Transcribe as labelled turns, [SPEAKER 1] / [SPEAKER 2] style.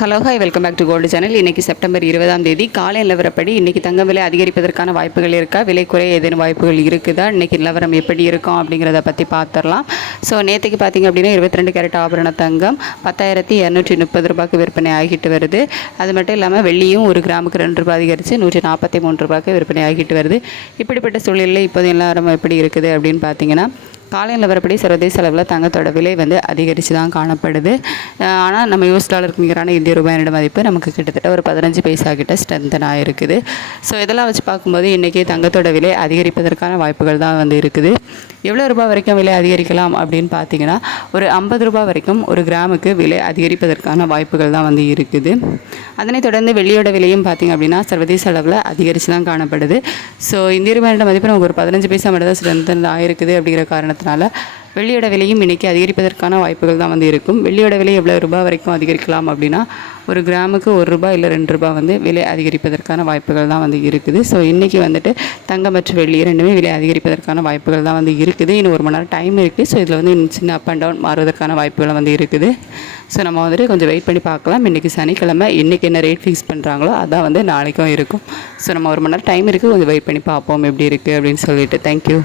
[SPEAKER 1] Hello hi welcome back to gold channel இன்றைக்கி September இருபதாம் தேதி. காலை நிலவரப்படி இன்றைக்கி தங்கம் விலை அதிகரிப்பதற்கான வாய்ப்புகள் இருக்கா? விலை குறைய ஏதேனும் வாய்ப்புகள் இருக்குதா? இன்றைக்கி நிலவரம் எப்படி இருக்கும் அப்படிங்கிறத பற்றி பார்த்துடலாம் ஸோ நேற்றுக்கு பார்த்தீங்க அப்படின்னா இருபத்தி ரெண்டு கேரட் ஆபரண தங்கம் பத்தாயிரத்தி இரநூற்றி முப்பது ரூபாய்க்கு விற்பனை ஆகிட்டு வருது. அது மட்டும் இல்லாமல் வெள்ளியும் ஒரு கிராமுக்கு ரெண்டு ரூபாய் அதிகரித்து நூற்றி நாற்பத்தி மூணு ரூபாய்க்கு விற்பனை ஆகிட்டு வருது. இப்படிப்பட்ட சூழ்நிலையில் இப்போது நிலவரம் எப்படி இருக்குது அப்படின்னு பார்த்தீங்கன்னா காலை நிலவரப்படி சர்வதேச அளவில் தங்கத்தோட விலை வந்து அதிகரித்து தான் காணப்படுது ஆனால் நம்ம யூஎஸ் டாலருக்கு நிகரான இந்திய ரூபாயினோட மதிப்பு நமக்கு கிட்டத்தட்ட ஒரு பதினஞ்சு பைசா கிட்ட ஸ்ட்ரென்தன் ஆகிருக்குது ஸோ இதெல்லாம் வச்சு பார்க்கும்போது இன்றைக்கி தங்கத்தோட விலை அதிகரிப்பதற்கான வாய்ப்புகள் தான் வந்து இருக்குது. எவ்வளோ ரூபாய் வரைக்கும் விலை அதிகரிக்கலாம் அப்படின்னு பார்த்தீங்கன்னா ஒரு ஐம்பது ரூபாய் வரைக்கும் ஒரு கிராமுக்கு விலை அதிகரிப்பதற்கான வாய்ப்புகள் தான் வந்து இருக்குது. அதனைத் தொடர்ந்து வெள்ளியோட விலையும் பார்த்திங்க அப்படின்னா சர்வதேச அளவில் அதிகரித்து தான் காணப்படுது. ஸோ இந்திய ரூபாயோட மதிப்பு நமக்கு ஒரு பதினஞ்சு பைசா மட்டும் தான் ஸ்ட்ரென்தன் ஆகிருக்குது அப்படிங்கிற காரணத்தினால வெள்ளியோட விலையும் இன்றைக்கி அதிகரிப்பதற்கான வாய்ப்புகள் தான் வந்து இருக்கும். வெள்ளியோட விலை எவ்வளோ ரூபாய் வரைக்கும் அதிகரிக்கலாம் அப்படின்னா ஒரு கிராமுக்கு ஒரு ரூபாய் இல்லை ரெண்டு ரூபாய் வந்து விலை அதிகரிப்பதற்கான வாய்ப்புகள் தான் வந்து இருக்குது. ஸோ இன்றைக்கி வந்துட்டு தங்கம் மற்றும் வெள்ளி ரெண்டுமே விலை அதிகரிப்பதற்கான வாய்ப்புகள் தான் வந்து இருக்குது. இன்னும் ஒரு மணி நேரம் டைம் இருக்குது ஸோ இதில் வந்து சின்ன அப் அண்ட் டவுன் மாறுவதற்கான வாய்ப்புகள் வந்து இருக்குது. ஸோ நம்ம வந்துட்டு கொஞ்சம் வெயிட் பண்ணி பார்க்கலாம். இன்றைக்கி சனிக்கிழமை இன்றைக்கி என்ன ரேட் ஃபிக்ஸ் பண்ணுறாங்களோ அதான் வந்து நாளைக்கும் இருக்கும். ஸோ நம்ம ஒரு மணி நேரம் டைம் இருக்குது கொஞ்சம் வெயிட் பண்ணி பார்ப்போம் எப்படி இருக்குது அப்படின்னு சொல்லிட்டு. தேங்க்யூ